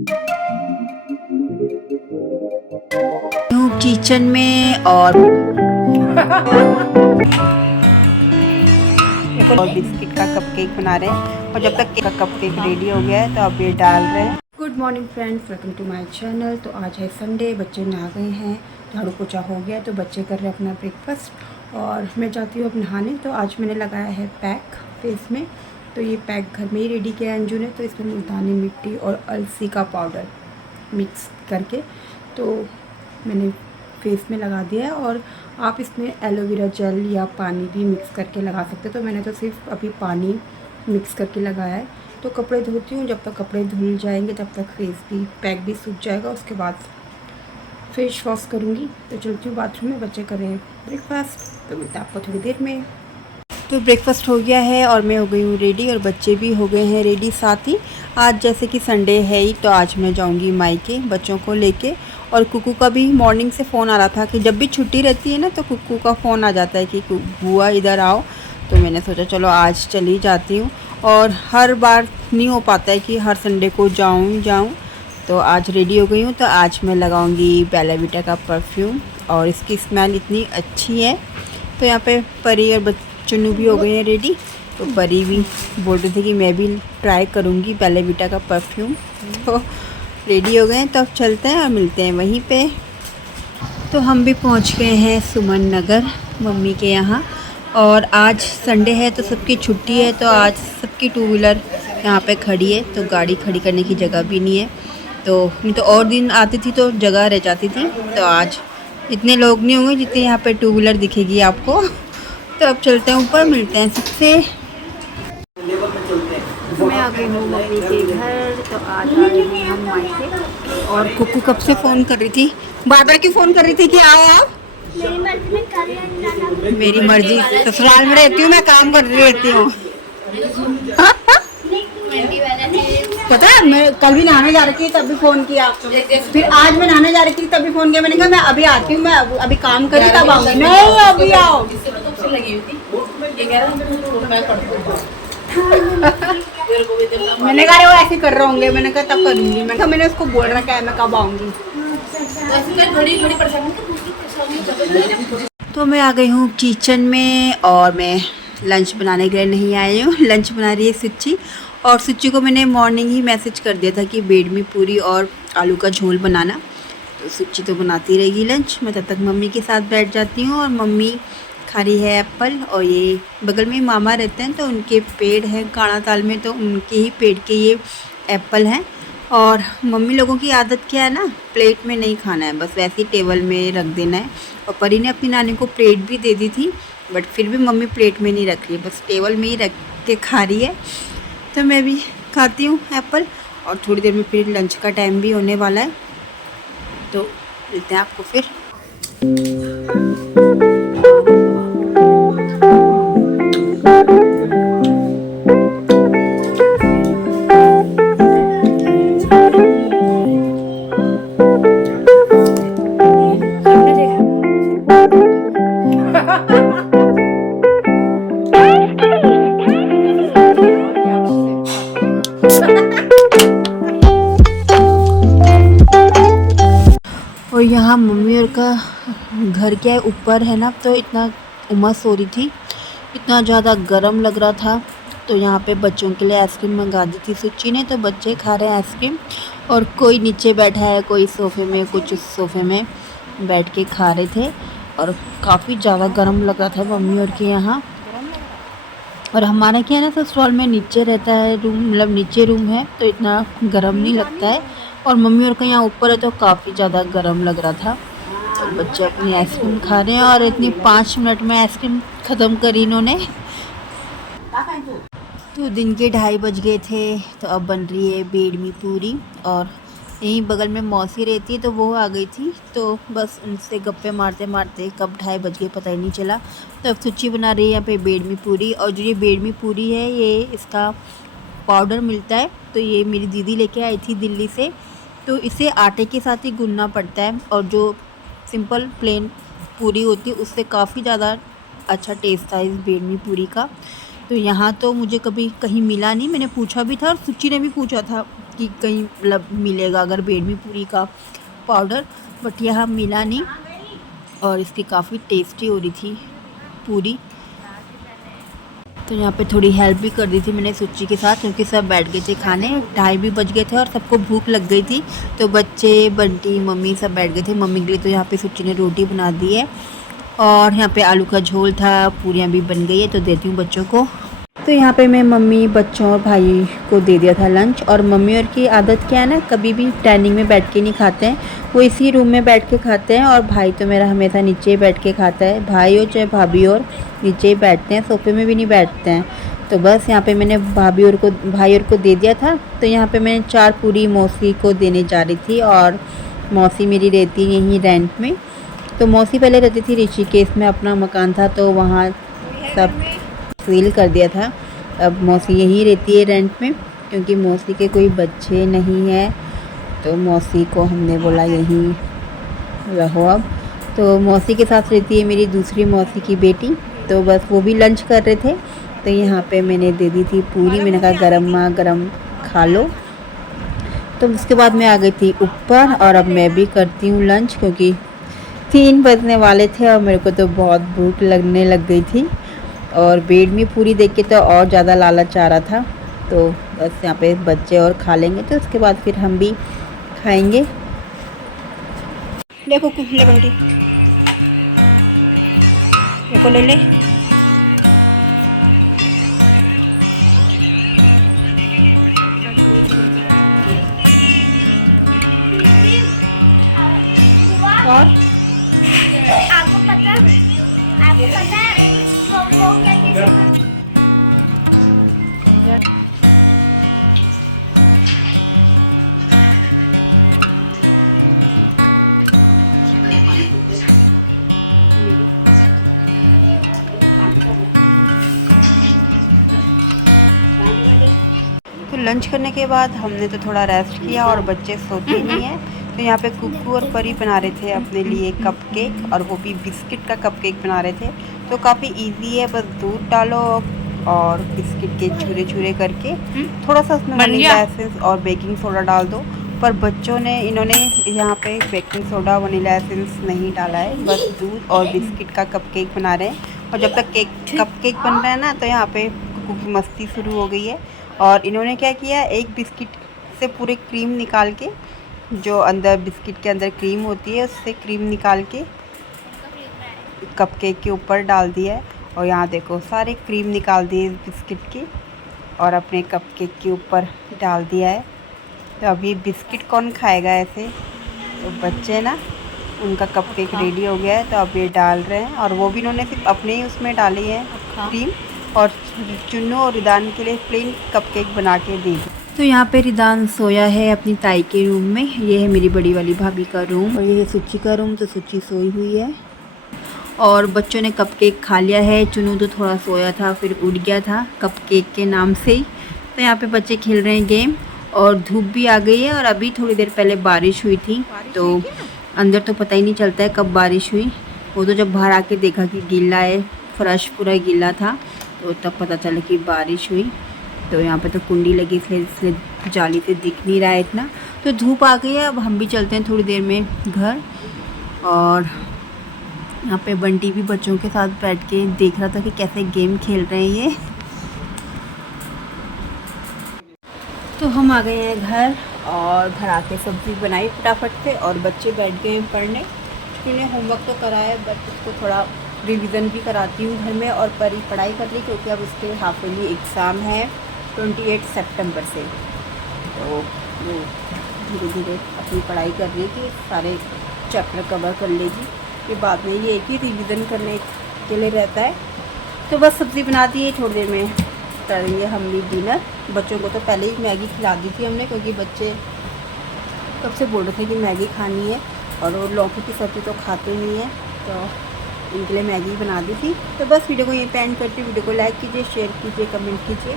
हूँ किचन में और बिस्किट का कपकेक बना रहे हैं और जब तक केक का कपकेक रेडी हो गया है तो अब ये डाल रहे हैं। Good morning friends, welcome to my channel. तो आज है संडे, बच्चे नहा गए हैं, झाड़ू पोछा हो गया, तो बच्चे कर रहे हैं अपना ब्रेकफास्ट और मैं जाती हूँ अब नहाने। तो आज मैंने लगाया है पैक फेस में। तो ये पैक घर में ही रेडी किया है अंजू ने। तो इसमें मुल्तानी मिट्टी और अलसी का पाउडर मिक्स करके तो मैंने फेस में लगा दिया है। और आप इसमें एलोवेरा जेल या पानी भी मिक्स करके लगा सकते हैं। तो मैंने तो सिर्फ अभी पानी मिक्स करके लगाया है। तो कपड़े धोती हूँ, जब तक कपड़े धुल जाएंगे तब तक फेस भी पैक भी सूख जाएगा। उसके बाद फेस वॉश करूँगी। तो चलती हूँ बाथरूम में, बच्चे करें ब्रेकफास्ट। तो मिलता है आपको थोड़ी देर में। तो ब्रेकफास्ट हो गया है और मैं हो गई हूँ रेडी और बच्चे भी हो गए हैं रेडी साथ ही। आज जैसे कि संडे है ही तो आज मैं जाऊँगी मायके बच्चों को लेके। और कुकू का भी मॉर्निंग से फ़ोन आ रहा था कि जब भी छुट्टी रहती है ना तो कुकू का फ़ोन आ जाता है कि बुआ इधर आओ। तो मैंने सोचा चलो आज चली जाती हूँ। और हर बार नहीं हो पाता है कि हर संडे को जाऊँ। तो आज रेडी हो गई हूँ। तो आज मैं लगाऊँगी बेला विटा का परफ्यूम और इसकी स्मेल इतनी अच्छी है। तो यहाँ पे परी और चुन्नू भी हो गए हैं रेडी। तो परी भी बोल रही थी कि मैं भी ट्राई करूँगी बेला विटा का परफ्यूम। तो रेडी हो गए हैं, तो अब चलते हैं और मिलते हैं वहीं पे। तो हम भी पहुँच गए हैं सुमन नगर मम्मी के यहाँ। और आज संडे है तो सबकी छुट्टी है। तो आज सबकी टू व्हीलर यहाँ पे खड़ी है। तो गाड़ी खड़ी करने की जगह भी नहीं है। तो नहीं तो और दिन आती थी तो जगह रह जाती थी। तो आज इतने लोग नहीं होंगे जितने यहाँ पे टू व्हीलर दिखेगी आपको। तो अब चलते हैं ऊपर, मिलते हैं सबसे। और कुकू कब से फ़ोन कर रही थी, बार बार क्यों फ़ोन कर रही थी कि आओ आप। मेरी मर्जी, ससुराल में रहती हूँ मैं, काम कर रही रहती हूँ। पता है मैं कल भी नहाने जा रही थी तब भी फ़ोन किया, फिर आज मैं नहाने जा रही थी तब भी फ़ोन किया। मैंने कहा मैं अभी आती हूँ, मैं अभी काम कर रही तब आऊँगी। नहीं अभी आओ, इससे तो कब से लगी हुई थी। ये कह रहा है मैं कर दूँगा। मैंने कहा वो ऐसे कर रहे होंगे, मैंने कहा तब करूँगी। मैंने उसको बोल रखा है मैं कब आऊँगी। तो ऐसे तो थोड़ी थोड़ी परेशानी तो दूसरी परेशानी। तो मैं आ गई हूँ किचन में और मैं लंच बनाने के लिए नहीं आई हूँ। लंच बना रही है सुच्ची। और सुच्ची को मैंने मॉर्निंग ही मैसेज कर दिया था कि बेड में पूरी और आलू का झोल बनाना। तो सुच्ची तो बनाती रहेगी लंच, मैं तब तक मम्मी के साथ बैठ जाती हूँ। और मम्मी खा रही है एप्पल। और ये बगल में मामा रहते हैं तो उनके पेड़ हैं काड़ा ताल में, तो उनके ही पेड़ के ये एप्पल हैं। और मम्मी लोगों की आदत क्या है ना, प्लेट में नहीं खाना है, बस वैसे ही टेबल में रख देना है। और परी ने अपनी नानी को प्लेट भी दे दी थी, बट फिर भी मम्मी प्लेट में नहीं रख रही, बस टेबल में ही रख के खा रही है। तो मैं भी खाती हूँ एप्पल। और थोड़ी देर में फिर लंच का टाइम भी होने वाला है। तो मिलते हैं आपको फिर। और यहाँ मम्मी और का घर क्या है ऊपर है ना, तो इतना उमस हो रही थी, इतना ज़्यादा गर्म लग रहा था। तो यहाँ पे बच्चों के लिए आइसक्रीम मंगा दी थी सुच्ची ने। तो बच्चे खा रहे हैं आइसक्रीम और कोई नीचे बैठा है, कोई सोफ़े में, कुछ उस सोफ़े में बैठ के खा रहे थे। और काफ़ी ज़्यादा गर्म लग रहा था मम्मी और के यहाँ। और हमारा क्या है ना, ससुराल में नीचे रहता है रूम, मतलब नीचे रूम है तो इतना गर्म नहीं लगता है। और मम्मी और का यहाँ ऊपर है तो काफ़ी ज़्यादा गर्म लग रहा था। तो बच्चे अपनी आइसक्रीम खा रहे हैं और इतनी 5 मिनट में आइसक्रीम ख़त्म करी इन्होंने। तो दिन के 2:30 बज गए थे। तो अब बन रही है बेडमी पूरी। और यहीं बगल में मौसी रहती है तो वो आ गई थी। तो बस उनसे गप्पे मारते मारते कब 2:30 बज गए पता ही नहीं चला। तो अब सुच्ची बना रही है यहाँ पे बेडमी पूरी। और जो ये बेडमी पूरी है ये इसका पाउडर मिलता है। तो ये मेरी दीदी लेके आई थी दिल्ली से। तो इसे आटे के साथ ही गूंदना पड़ता है। और जो सिंपल प्लेन पूरी होती है उससे काफ़ी ज़्यादा अच्छा टेस्ट था इस बेडमी पूरी का। तो यहाँ तो मुझे कभी कहीं मिला नहीं, मैंने पूछा भी था और सुच्ची ने भी पूछा था कि कहीं मतलब मिलेगा अगर बेडमी पूरी का पाउडर, बट यहाँ मिला नहीं। और इसकी काफ़ी टेस्टी हो रही थी पूरी, तो यहाँ पे थोड़ी हेल्प भी कर दी थी मैंने सुच्ची के साथ, क्योंकि सब बैठ गए थे खाने, 2:30 भी बज गए थे और सबको भूख लग गई थी। तो बच्चे, बंटी, मम्मी सब बैठ गए थे। मम्मी के लिए तो यहाँ पे सुच्ची ने रोटी बना दी है और यहाँ पे आलू का झोल था, पूरियाँ भी बन गई है, तो देती हूँ बच्चों को। तो यहाँ पे मैं मम्मी, बच्चों और भाई को दे दिया था लंच। और मम्मी और की आदत क्या है ना, कभी भी डाइनिंग में बैठ के नहीं खाते हैं, वो इसी रूम में बैठ के खाते हैं। और भाई तो मेरा हमेशा नीचे ही बैठ के खाता है, भाई हो चाहे भाभी और नीचे ही बैठते हैं, सोफे में भी नहीं बैठते हैं। तो बस यहाँ पे मैंने भाई और को दे दिया था। तो यहाँ पे मैंने 4 पूरी मौसी को देने जा रही थी, और मौसी मेरी रहती यहीं रेंट में। तो मौसी पहले रहती थी ऋषिकेश में, अपना मकान था, तो वहाँ सब सेल कर दिया था। अब मौसी यहीं रहती है रेंट में, क्योंकि मौसी के कोई बच्चे नहीं हैं, तो मौसी को हमने बोला यहीं रहो अब। तो मौसी के साथ रहती है मेरी दूसरी मौसी की बेटी। तो बस वो भी लंच कर रहे थे, तो यहाँ पे मैंने दे दी थी पूरी, मैंने कहा गरम खा लो। तो उसके बाद मैं आ गई थी ऊपर, और अब मैं भी करती हूँ लंच, क्योंकि 3 बजने वाले थे और मेरे को तो बहुत भूख लगने लग गई थी। और बेडमी पूरी देख के तो और ज़्यादा लालच आ रहा था। तो बस यहाँ पे बच्चे और खा लेंगे, तो उसके बाद फिर हम भी खाएंगे। देखो कुछ ले ले। लंच करने के बाद हमने तो थोड़ा रेस्ट किया, और बच्चे सोते नहीं हैं। तो यहाँ पे कुकू और परी बना रहे थे अपने लिए कपकेक, और वो भी बिस्किट का कपकेक बना रहे थे। तो काफ़ी इजी है, बस दूध डालो और बिस्किट के चूरे चूरे करके थोड़ा सा उसमें वनीला एसेंस और बेकिंग सोडा डाल दो। पर बच्चों ने, इन्होंने यहाँ पे बेकिंग सोडा, वनीला एसेंस नहीं डाला है, बस दूध और बिस्किट का कपकेक बना रहे हैं। और जब तक कपकेक बन रहा है ना, तो यहाँ पे कुकू की मस्ती शुरू हो गई है। और इन्होंने क्या किया, एक बिस्किट से पूरे क्रीम निकाल के, जो अंदर बिस्किट के अंदर क्रीम होती है, उससे क्रीम निकाल के कपकेक के ऊपर डाल दिया है। और यहाँ देखो सारे क्रीम निकाल दिए बिस्किट की, और अपने कपकेक के ऊपर डाल दिया है। तो अब ये बिस्किट कौन खाएगा ऐसे, तो बच्चे ना, उनका कपकेक रेडी हो गया है, तो अब ये डाल रहे हैं। और वो भी इन्होंने सिर्फ अपने ही उसमें डाली है क्रीम, और चुन्नू और रिदान के लिए प्लेन कपकेक बना के दी। तो यहाँ पे रिदान सोया है अपनी ताई के रूम में, ये है मेरी बड़ी वाली भाभी का रूम, और ये है सुच्ची का रूम। तो सुच्ची सोई हुई है, और बच्चों ने कपकेक खा लिया है। चुन्नू तो थोड़ा सोया था, फिर उठ गया था कपकेक के नाम से ही। तो यहाँ पे बच्चे खेल रहे हैं गेम, और धूप भी आ गई है। और अभी थोड़ी देर पहले बारिश हुई थी, तो अंदर तो पता ही नहीं चलता है कब बारिश हुई। वो तो जब बाहर आके देखा कि गीला है, फर्श पूरा गीला था, तो तब पता चला कि बारिश हुई। तो यहाँ पे तो कुंडी लगी, इसलिए जाली से दिख नहीं रहा है इतना। तो धूप आ गई है, अब हम भी चलते हैं थोड़ी देर में घर। और यहाँ पे बंटी भी बच्चों के साथ बैठ के देख रहा था कि कैसे गेम खेल रहे हैं ये। तो हम आ गए हैं घर, और घर आके सब्ज़ी बनाई फटाफट से, और बच्चे बैठ गए हैं पढ़ने। इन्हें होमवर्क तो करा है, बट उसको थोड़ा रिवीजन भी कराती हूँ घर में। और परी पढ़ाई कर रही, क्योंकि अब उसके हाफ ईयरली एग्ज़ाम है 28 सितंबर से। तो धीरे धीरे अपनी पढ़ाई कर रही थी, सारे चैप्टर कवर कर लेगी, फिर बाद में ये एक ही रिवीजन करने के लिए रहता है। तो बस सब्ज़ी बना दी है, थोड़ी देर में कर देंगे हम भी डिनर। बच्चों को तो पहले ही मैगी खिला दी थी हमने, क्योंकि बच्चे कब से बोल रहे थे कि मैगी खानी है, और वो लौकी की सब्ज़ी तो खाते नहीं है, तो इनके लिए मैगी बना दी थी। तो बस वीडियो को यहीं पे एंड करती हूँ। वीडियो को लाइक कीजिए, शेयर कीजिए, कमेंट कीजिए।